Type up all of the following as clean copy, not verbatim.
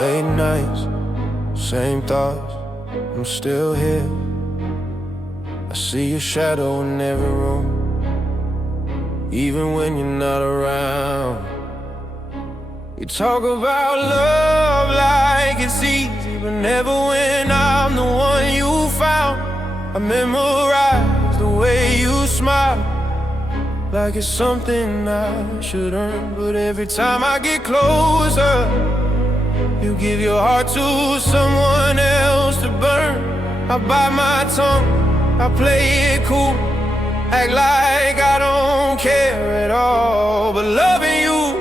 Late nights, same thoughts, I'm still here. I see your shadow in every room, even when you're not around. You talk about love like it's easy, but never when I'm the one you found. I memorize the way you smile, like it's something I should earn. But every time I get closer, you give your heart to someone else to burn. I bite my tongue, I play it cool, act like I don't care at all. But loving you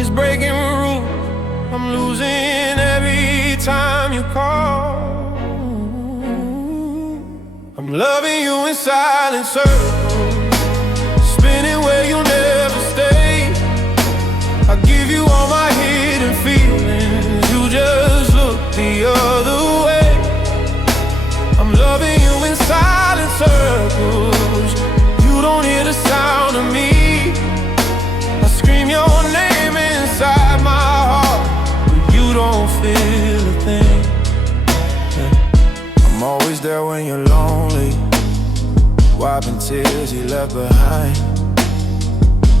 is breaking rules. I'm losing every time you call. I'm loving you in silent circles, spinning where you'll never stay. I give you all my hidden feelings, you just look the other way. I'm loving you in silent circles, you don't hear the sound of me. I scream your name inside my heart, but you don't feel a thing. I'm always there when you're lonely, wiping tears you left behind.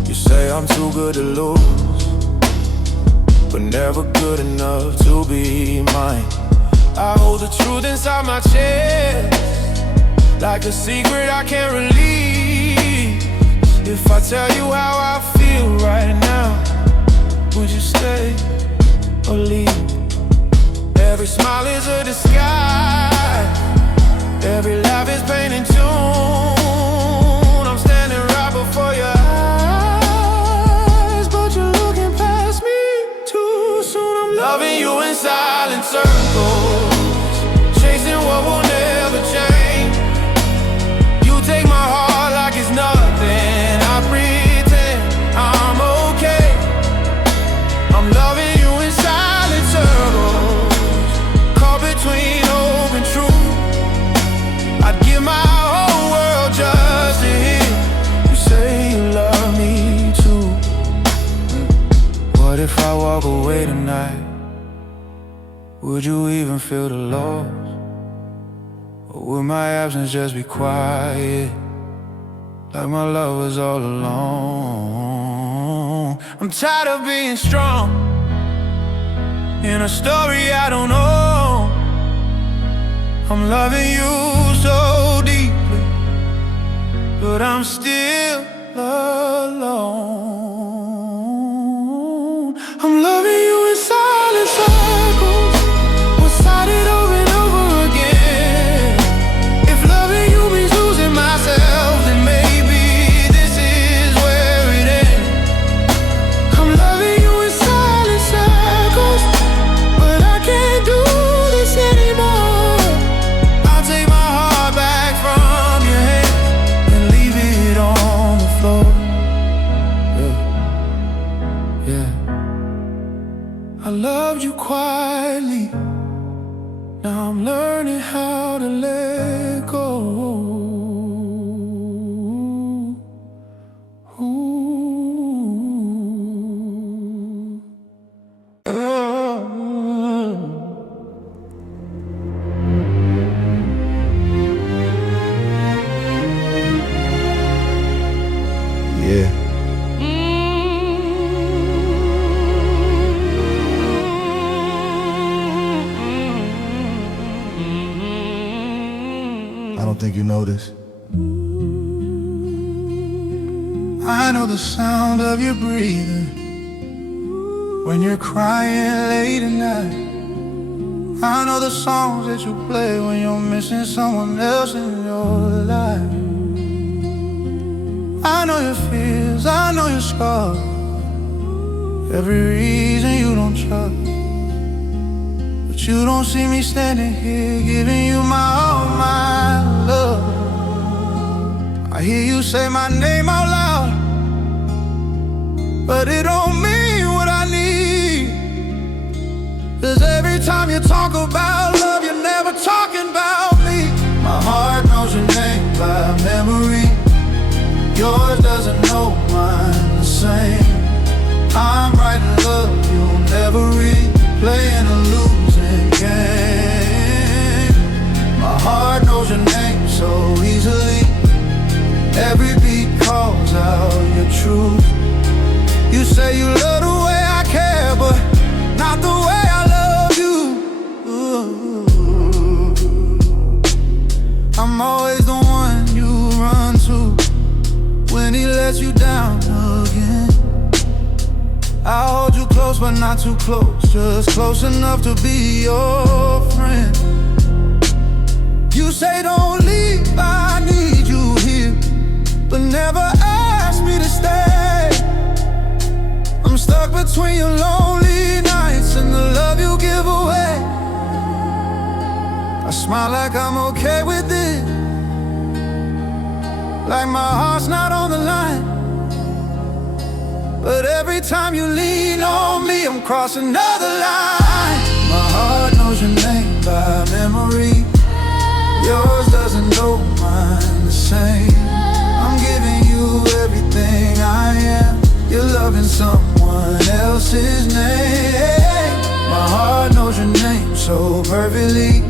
You say I'm too good to lose, but never good enough to be mine. I hold the truth inside my chest, like a secret I can't release. If I tell you how I feel right now, would you stay or leave? Every smile is a disguise, every laugh is painted tune. I'm standing right before your eyes, but you're looking past me too soon. I'm loving you in silent circles, chasing what will never change. You take my heart like it's nothing, I pretend I'm okay. I'm loving you in silent circles, caught between hope and truth. I'd give my whole world just to hear you say you love me too. What if I walk away tonight? Would you even feel the loss? Or would my absence just be quiet, like my love was all alone? I'm tired of being strong in a story I don't know. I'm loving you so deeply, but I'm still alone. I'm loving you in silent circles, one-sided over and over again. If loving you means losing myself, then maybe this is where it ends. I'm loving you in silent circles, but I can't do this anymore. I'll take my heart back from your hands and leave it on the floor. Yeah. I loved you quietly, now I'm learning how to let go. Ooh. Yeah. I don't think you know this. I know the sound of your breathing when you're crying late at night. I know the songs that you play when you're missing someone else in your life. I know your fears, I know your scars, every reason you don't trust. But you don't see me standing here giving you my all, my love. I hear you say my name out loud, but it don't mean what I need. 'Cause every time you talk about love, you're never talking about me. My heart knows your name by memory, yours doesn't know mine the same. I'm writing love you'll never read, playing too close, just close enough to be your friend. You say don't leave, I need you here, but never ask me to stay. I'm stuck between your lonely nights and the love you give away. I smile like I'm okay with it, like my heart's not on the line. But every time you lean on me, I'm crossing another line. My heart knows your name by memory. Yours doesn't know mine the same. I'm giving you everything I am. You're loving someone else's name. My heart knows your name so perfectly.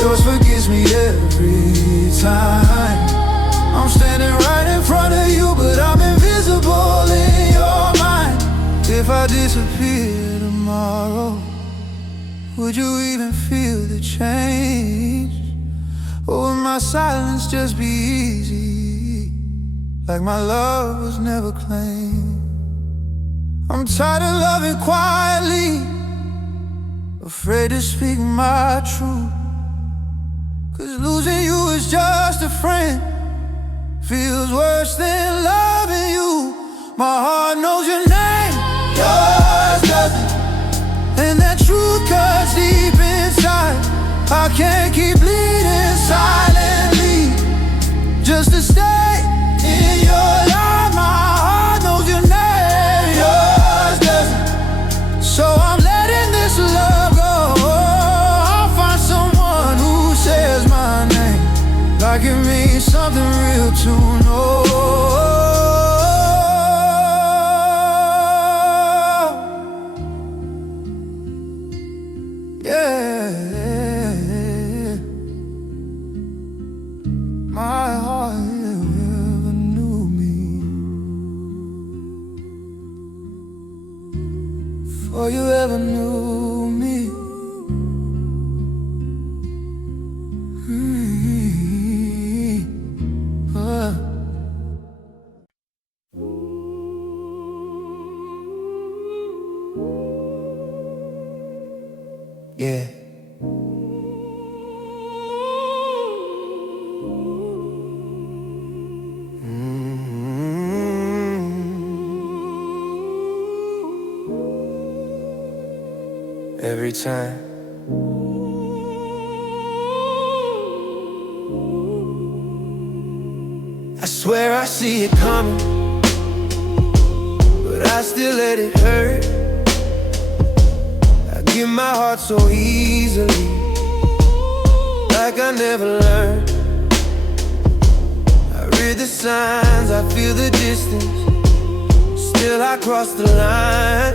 Yours forgives me every time. I'm standing right in front of you, but I'm invisible in your mind. If I disappear tomorrow, would you even feel the change? Or would my silence just be easy, like my love was never claimed? I'm tired of loving quietly, afraid to speak my truth. 'Cause losing you is just a friend feels worse than loving you. My heart knows your name, yours doesn't, and that truth cuts deep inside. I can't keep bleeding silently just to stay in your life. My heart knows your name, yours doesn't, so I'm letting this love go. I'll find someone who says my name like it means something real to know. My heart never knew me, before you ever knew me. Yeah. Every time I swear I see it coming, but I still let it hurt. I give my heart so easily, like I never learned. I read the signs, I feel the distance, still I cross the line.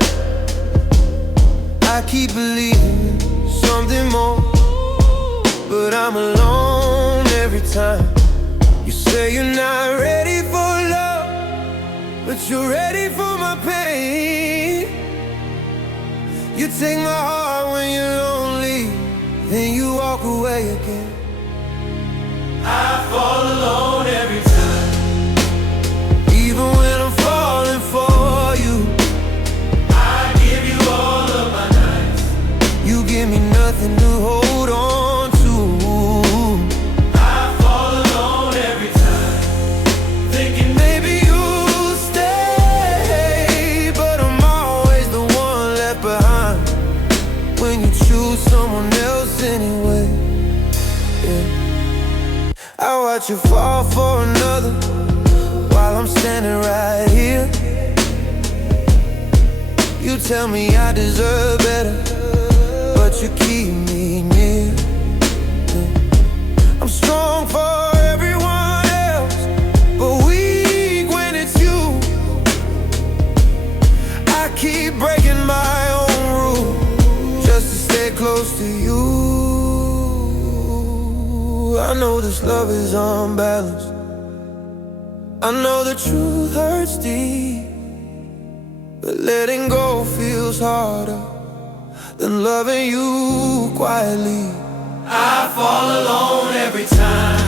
I keep believing something more, but I'm alone every time. You say you're not ready for love, but you're ready for my pain. You take my heart when you're lonely, then you walk away again. I fall alone every time, even when I'm falling for you. I give you all of my nights, you give me nothing to hold on to. I fall alone every time, thinking maybe you'll stay, but I'm always the one left behind when you choose someone else anyway. Yeah. I watch you fall for another while I'm standing right here. You tell me I deserve better, but you keep me near. I'm strong for everyone else, but weak when it's you. I keep breaking my own rule just to stay close to you. I know this love is unbalanced, I know the truth hurts deep, but letting go feels harder than loving you quietly. I fall alone every time,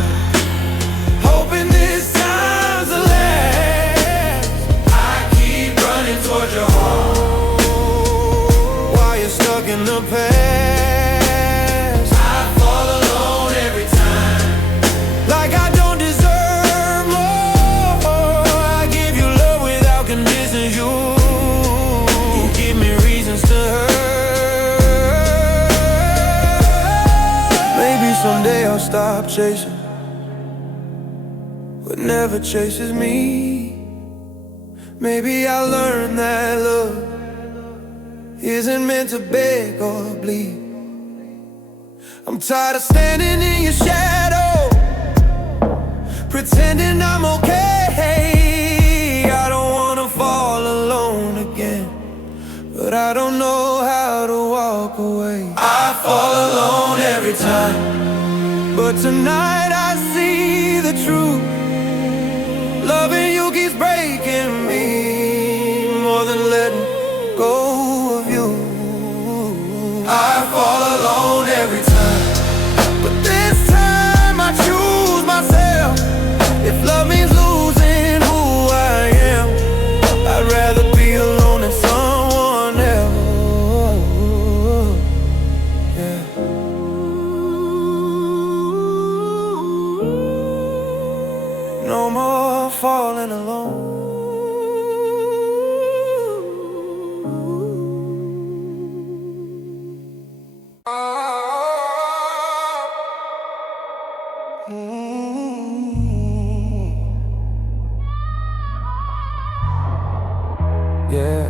hoping this time's the last. I keep running towards your heart, in the past. I fall alone every time, like I don't deserve more. I give you love without conditions. You give me reasons to hurt. Maybe someday I'll stop chasing what never chases me. Maybe I'll learn that love isn't meant to beg or bleed. I'm tired of standing in your shadow, pretending I'm okay. I don't wanna fall alone again, but I don't know how to walk away. I fall alone every time, but tonight I see the truth. Loving you keeps breaking me more than letting go of you. I fall alone every time, but this time I choose myself. If love means losing who I am, I'd rather be alone than someone else. Yeah. No more falling alone. Yeah.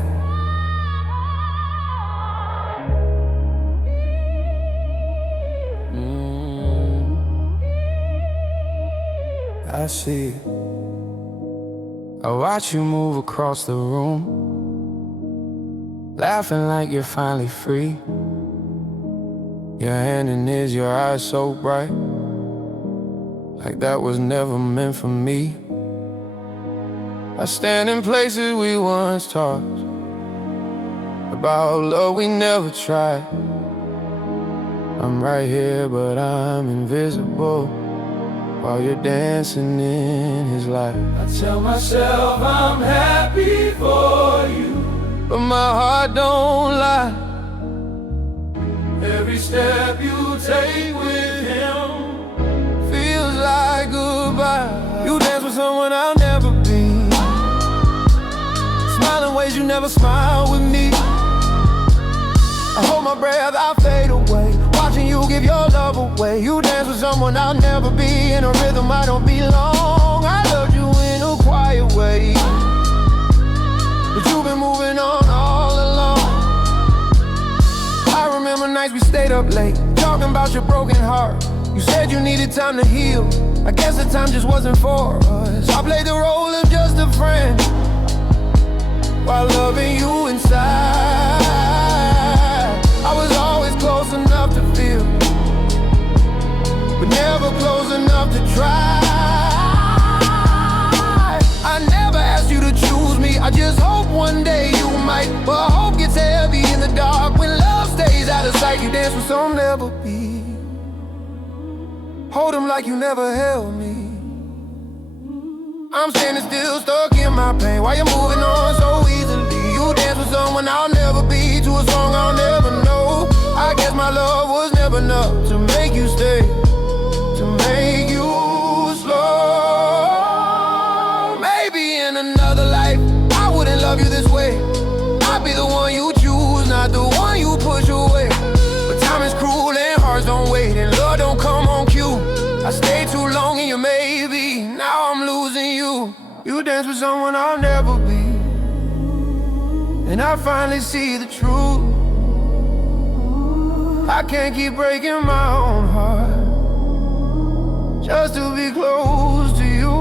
I see. I watch you move across the room, laughing like you're finally free. Your hand in his, your eyes so bright, like that was never meant for me. I stand in places we once talked about love we never tried. I'm right here, but I'm invisible while you're dancing in his life. I tell myself I'm happy for you, but my heart don't lie. Every step you take with him feels like goodbye. You dance with someone I'll never be, smiling ways you never smile with me. I hold my breath, I fade away, watching you give your love away. You dance with someone I'll never be, in a rhythm I don't belong. I loved you in a quiet way, but you've been moving on all along. I remember nights we stayed up late, talking about your broken heart. You said you needed time to heal, I guess the time just wasn't for us. I played the role of just a friend, while loving you inside. I was always close enough to feel, but never close enough to try. I never asked you to choose me, I just hope one day you might. But hope gets heavy in the dark when love stays out of sight. You dance with some never be, hold him like you never held me. I'm standing still, stuck in my pain, while you're moving on so easily. You dance with someone I'll never be, to a song I'll never know. I guess my love was never enough to make you stay, to make you slow. Maybe in another life I wouldn't love you this way. I'd be the one you choose, not the one you push away. But time is cruel and hearts don't wait, and love don't come on cue. I stayed too long in your maybe, now I'm losing you. You dance with someone I'll never be, and I finally see the truth. I can't keep breaking my own heart just to be close to you.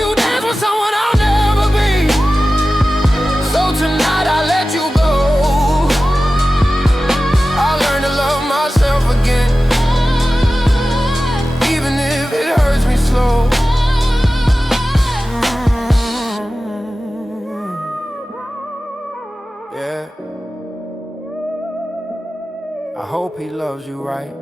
You dance with someone I'll never be, so tonight I let you go. I learned to love myself again, even if it hurts me slow. Yeah, I hope he loves you right.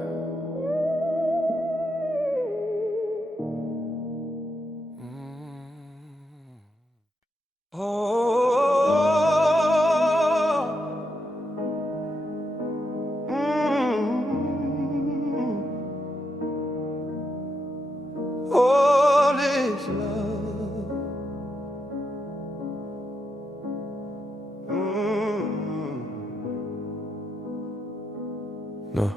Oh, No,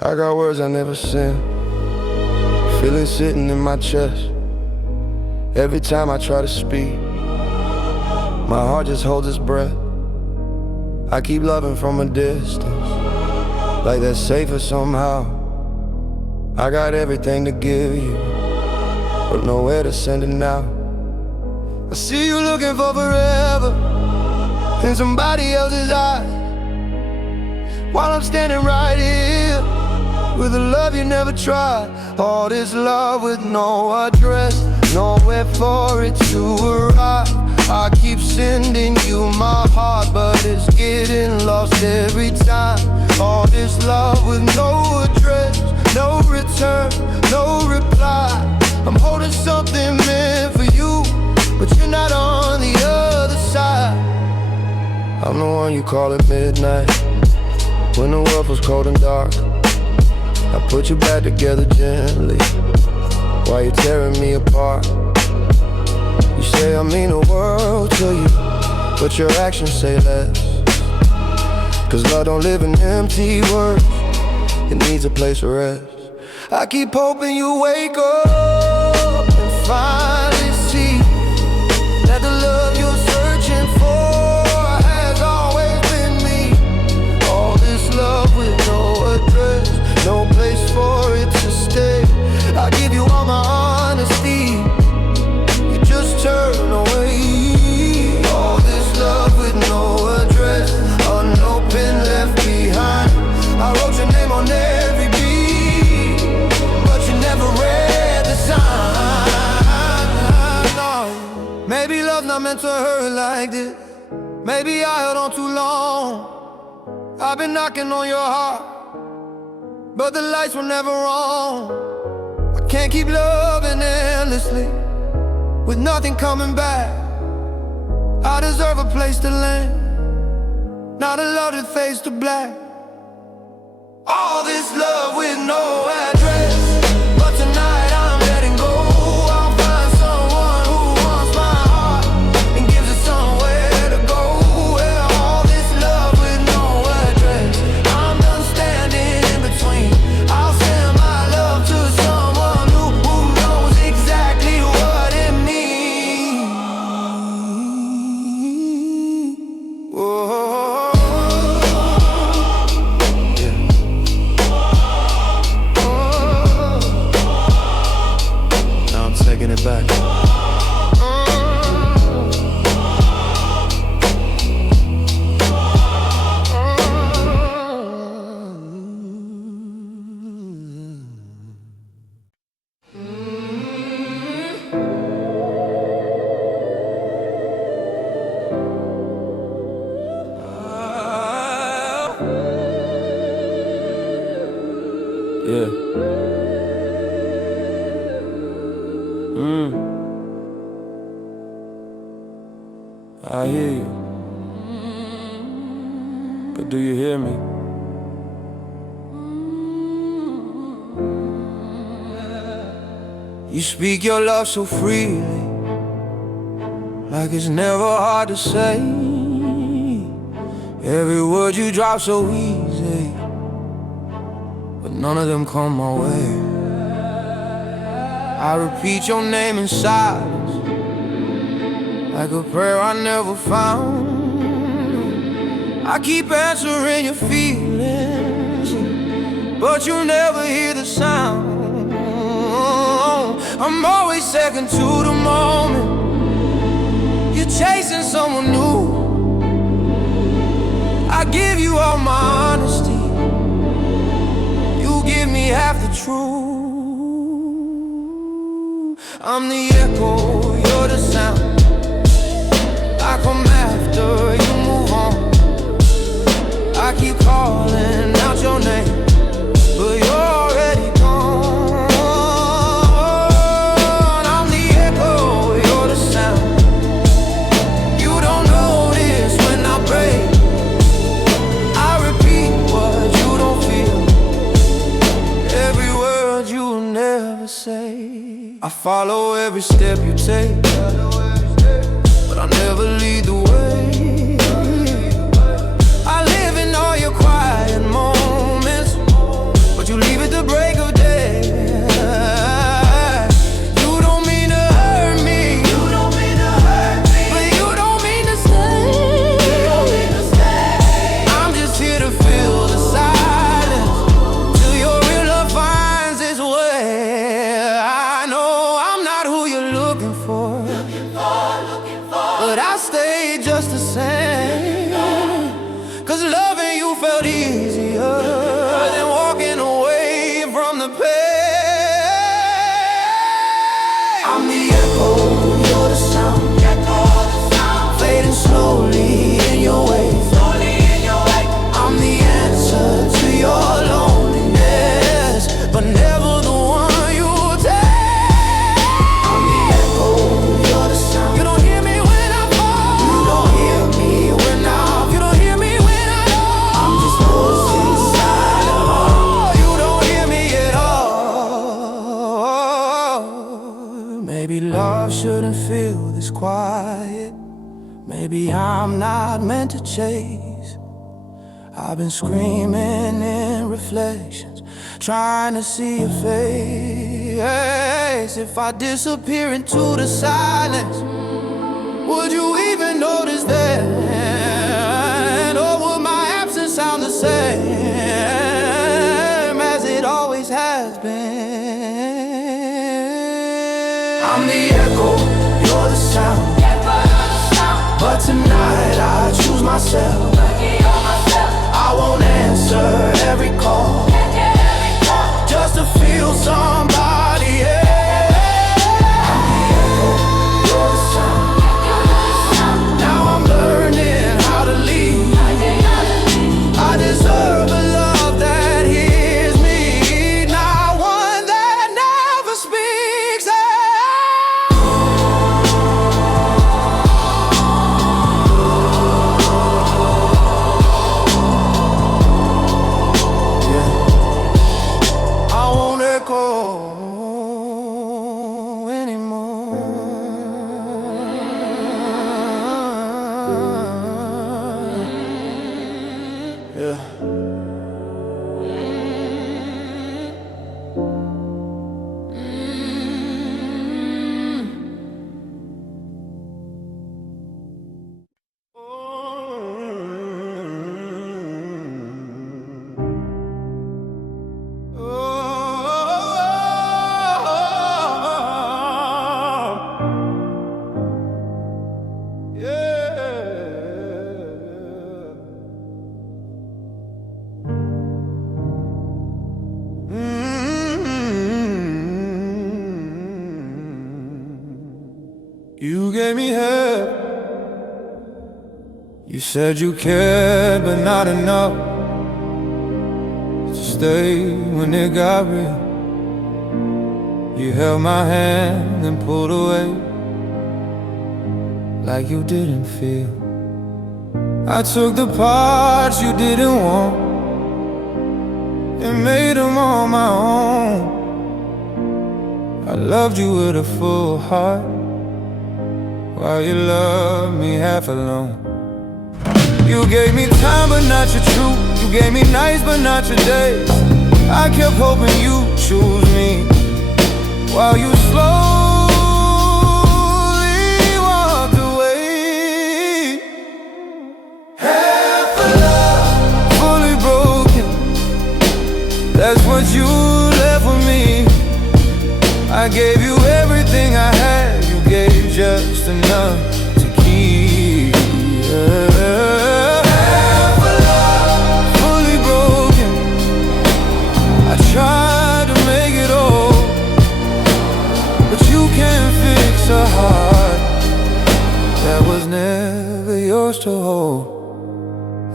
I got words I never sent. Feel it sitting in my chest. Every time I try to speak, my heart just holds its breath. I keep loving from a distance, like that's safer somehow. I got everything to give you, but nowhere to send it now. I see you looking for forever in somebody else's eyes, while I'm standing right here with a love you never tried. All this love with no address, nowhere for it to arrive. I keep sending you my heart, but it's getting lost every time. All this love with no address, no return, no reply. I'm holding something meant for you, but you're not on the other side. I'm the one you call at midnight, when the world was cold and dark. I put you back together gently, while you're tearing me apart. You say I mean the world to you, but your actions say less. Cause love don't live in empty words, it needs a place of rest. I keep hoping you wake up and finally see that the love you're searching for has always been me. All this love with no address, no place for it to stay. I give you all my honesty, you just turn away. All this love with no address, unopened, left behind. I wrote your name on every beat, but you never read the sign. No. Maybe love's not meant to hurt like this. Maybe I held on too long. I've been knocking on your heart, but the lights were never on. I can't keep loving endlessly with nothing coming back. I deserve a place to land, not a love that fades to black. All this love with no address, but tonight I'm letting go. I'll find someone who wants my heart and gives it somewhere to go. Well, all this love with no address, I'm done standing in between. I'll send my love to someone who knows exactly what it means. Whoa. Taking it back. Yeah. I hear you, but do you hear me? You speak your love so freely, like it's never hard to say. Every word you drop so easy, but none of them come my way. I repeat your name in silence, like a prayer I never found. I keep answering your feelings, but you never hear the sound. I'm always second to the moment. You're chasing someone new. I give you all my honesty, you give me half the truth. I'm the echo, you're the sound. I come after you move on. I keep calling out your name, but you're already gone. I'm the echo, you're the sound. You don't notice when I break. I repeat what you don't feel, every word you'll never say. I follow every step you take, but I never lead the way. I live in all your quiet moments, you felt easier than walking away from the pain. I'm the echo, you're the sound, fading slowly in your way. I'm the answer to your loneliness, but never the one you take. I'm the echo, you're the sound. You don't hear me when I fall. You don't hear me when you don't hear me when I know. I'm just lost inside of all. You don't hear me at all. Maybe love shouldn't feel this quiet. Maybe I'm not meant to chase. I've been screaming in reflections, trying to see your face. If I disappear into the silence, would you even notice then? Or would my absence sound the same as it always has been? I'm the echo, you're the sound, but tonight I choose myself. I won't answer every call, just to feel somebody else. I'm the echo, you're the sound. Now I'm learning how to leave. I deserve a love that hears me, not one that never speaks. You gave me help. You said you cared, but not enough to stay when it got real. You held my hand and pulled away like you didn't feel. I took the parts you didn't want and made them on my own. I loved you with a full heart, while you loved me half alone. You gave me time but not your truth. You gave me nights but not your days. I kept hoping you'd choose me, while you slowly walked away. Half a love, fully broken, that's what you left with me. I gave you everything I had, you gave just enough to keep. Half a love, fully broken. I tried to make it all, but you can't fix a heart that was never yours to hold.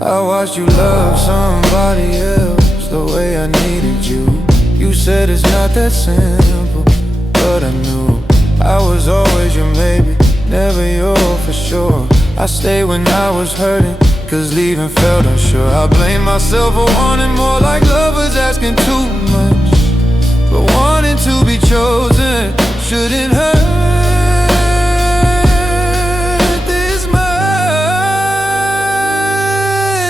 I watched you love somebody else the way I needed you. You said it's not that simple, but I knew I was always your maybe, never your for sure. I stayed when I was hurting, cause leaving felt unsure. I blame myself for wanting more, like lovers asking too much. But wanting to be chosen shouldn't hurt this much.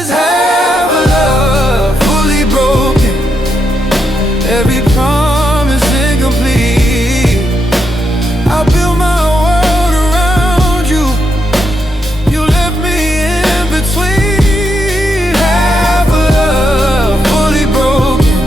Half a love, fully broken, every promise incomplete. I built my world around you, you left me in between. Half a love, fully broken,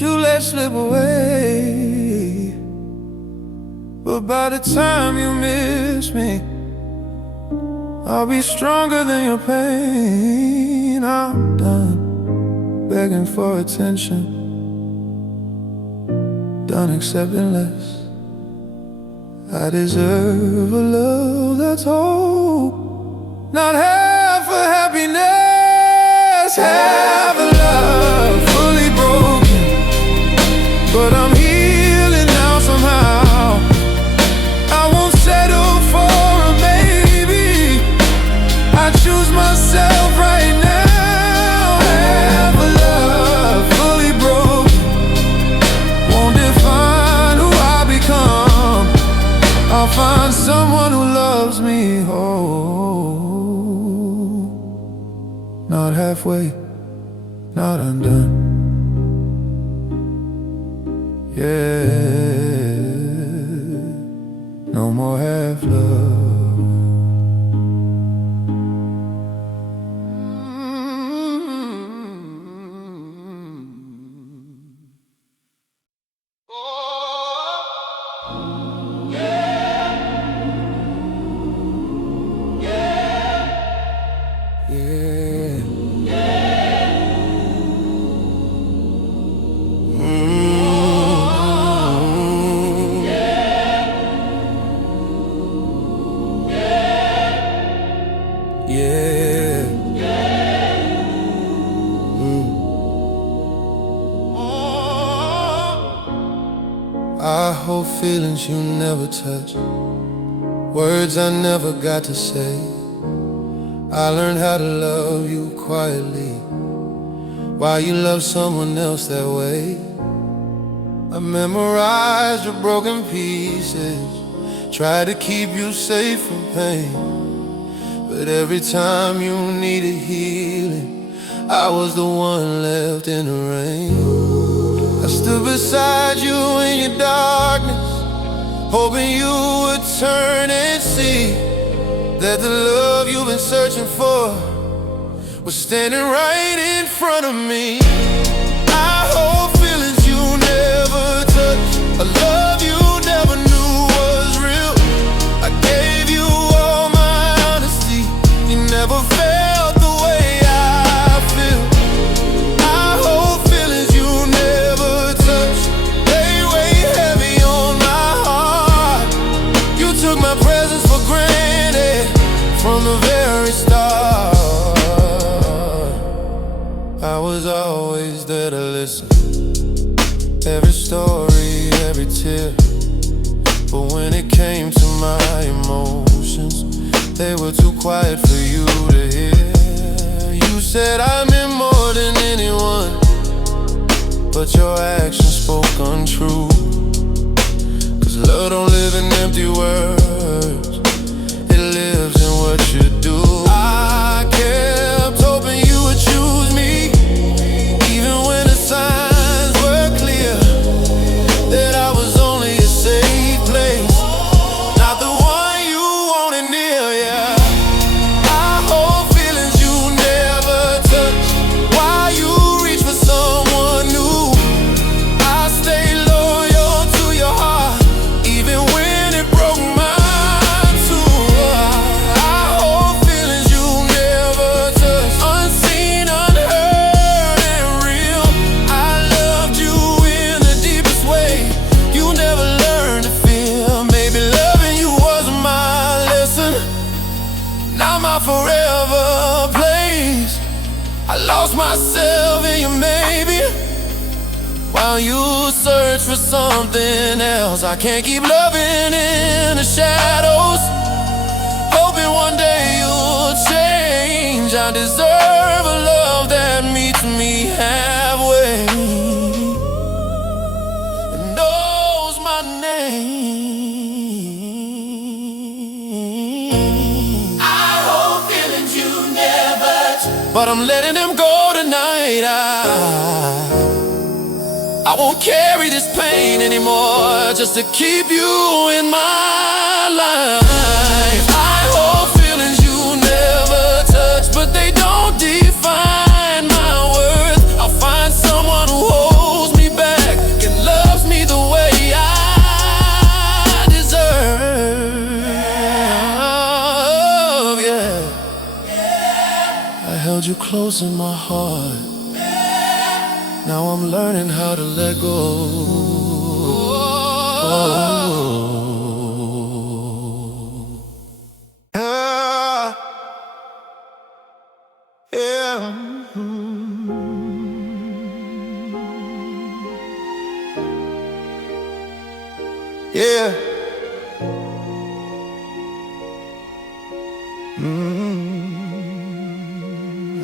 you let slip away. But by the time you miss me, I'll be stronger than your pain. I'm done begging for attention, done accepting less. I deserve a love that's whole, not half a happiness, half a love fully broken. But I'm healing now somehow. I won't settle for a maybe. I choose myself right now. Half a love fully broken won't define who I become. I'll find someone who loves me whole, not halfway, not undone. Yeah, no more half love. I hold feelings you never touch, words I never got to say. I learned how to love you quietly while you love someone else that way. I memorized your broken pieces, tried to keep you safe from pain. But every time you needed healing, I was the one left in the rain. I stood beside you in your darkness, hoping you would turn and see that the love you've been searching for was standing right in front of me. I hold feelings you never touched, a love you never knew was real. I gave you all my honesty, you never felt the way I feel. I hold feelings you never touched, they weigh heavy on my heart. You took my presence for granted from the very start. I was always there to listen, every story, every tear. But when it came to my emotions, they were too quiet for you to hear. You said I meant more than anyone, but your actions spoke untrue. 'Cause love don't live in empty words, it lives in what you do. I kept hoping you would choose me, even when the signs were clear that I was only a safe place, not the one you wanted near. Yeah, I hold feelings you never touch, while you reach for someone new. I stay loyal to your heart, even when it broke mine too. I hold feelings you never touch, unseen, unheard, and real. I loved you in the deepest way you never learned to feel. Maybe loving you wasn't my lesson, not my forever place. I lost myself in you, maybe, while you search for something else. I can't keep loving in the shadows, hoping one day you'll change. I deserve a love that meets me halfway and knows my name. I hold feelings you never touch, but I'm letting them go tonight. I won't carry this pain anymore, just to keep you in my life. I hold feelings you never touch, but they don't define my worth. I'll find someone who holds me back. losing my heart. Now I'm learning how to let go. Yeah, yeah. Yeah.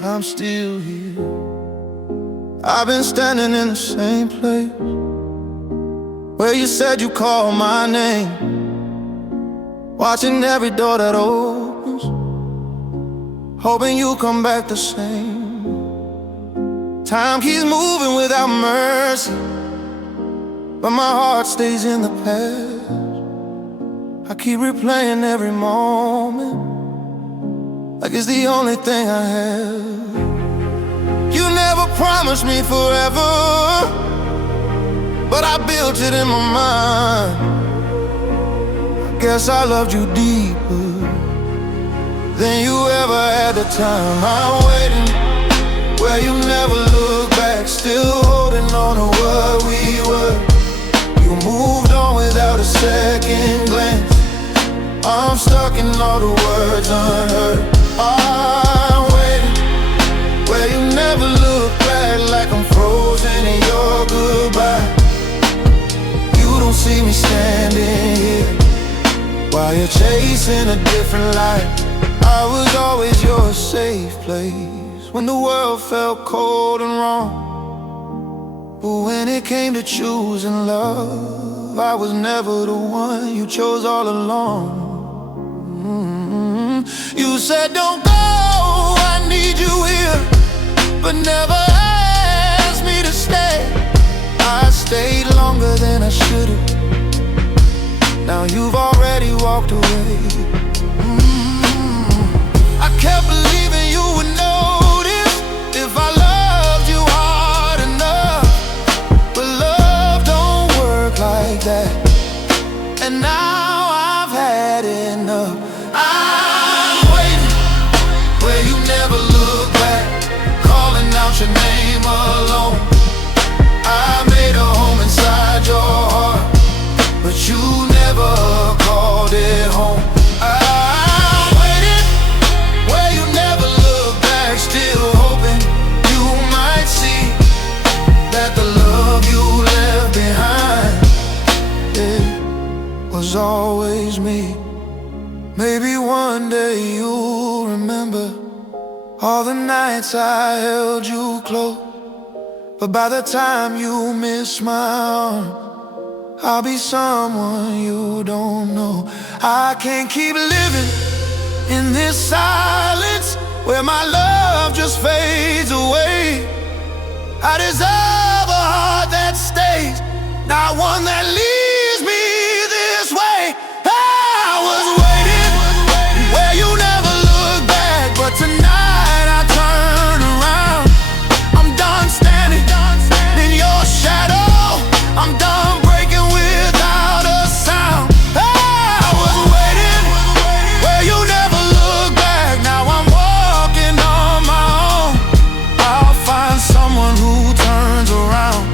I'm still here. I've been standing in the same place where you said you called my name, watching every door that opens, hoping you come back the same. Time keeps moving without mercy, but my heart stays in the past. I keep replaying every moment like it's the only thing I have. You never promised me forever, but I built it in my mind. I guess I loved you deeper than you ever had the time. I'm waiting where you never look back, still holding on to what we were. You moved on without a second glance. I'm stuck in all the words unheard. I'm waiting where you never look back, like I'm frozen in your goodbye. You don't see me standing here while you're chasing a different life. I was always your safe place when the world felt cold and wrong. But when it came to choosing love, I was never the one you chose all along. You said don't go, I need you here, but never asked me to stay. I stayed longer than I should've. Now you've already walked away. I kept believing you would notice if I loved you hard enough, but love don't work like that. And now I've had enough. I'm waiting where you never look back, calling out your name alone. I made a home inside your heart, but you never called it home. I'm waiting where you never look back, still hoping you might see that the love you left behind, it was always me. Maybe one day you'll remember all the nights I held you close, but by the time you miss my arm, I'll be someone you don't know. I can't keep living in this silence where my love just fades away. I deserve a heart that stays, not one that leaves me this way. I was waiting where you never look back, but tonight I turn around. I'm done standing in your shadow. I'm done breaking without a sound. I was waiting where you never look back. Now I'm walking on my own. I'll find someone who turns around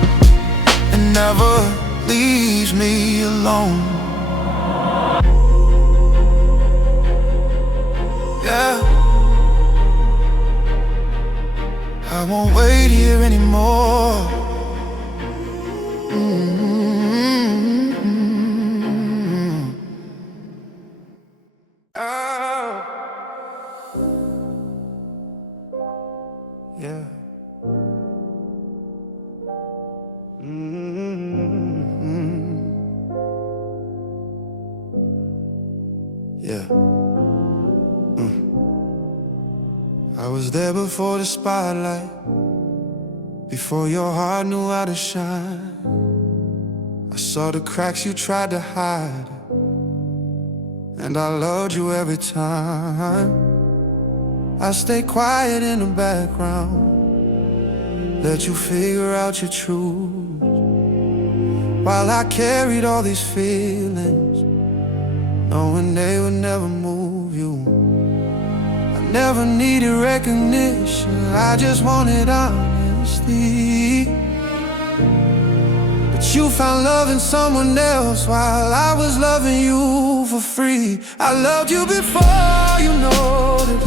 and never leaves me alone. Yeah, I won't wait here anymore. Oh. Yeah. Yeah. I was there before the spotlight, before your heart knew how to shine. I saw the cracks you tried to hide, and I loved you every time. I stayed quiet in the background, let you figure out your truth, while I carried all these feelings, knowing they would never move you. I Never needed recognition, I just wanted honesty. But you found love in someone else while I was loving you for free. I loved you before you noticed,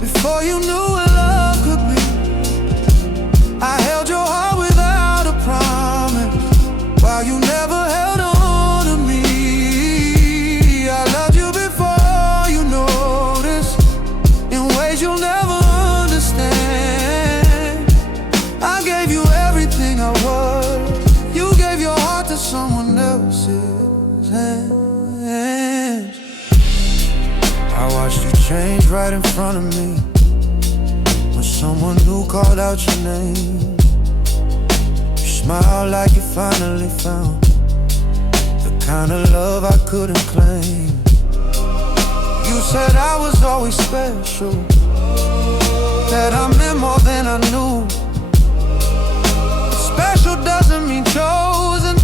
before you knew what love could be. I held your heart without a promise, while you never held on to me. I loved you before you noticed, in ways you'll never understand. I gave you everything I was, you gave your heart to someone else's hands. I watched you change right in front of me, when someone new called out your name. You smiled like you finally found the kind of love I couldn't claim. You said I was always special, that I meant more than I knew. But special doesn't mean chosen,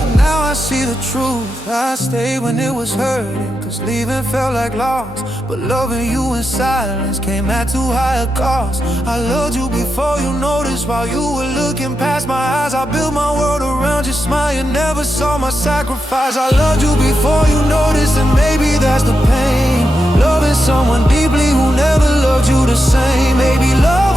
and now I see the truth. I stayed when it was hurting, cause leaving felt like loss. But loving you in silence came at too high a cost. I loved you before you noticed, while you were looking past my eyes. I built my world around your smile, you never saw my sacrifice. I loved you before you noticed, and maybe that's the pain, loving someone deeply who never loved you the same. Maybe love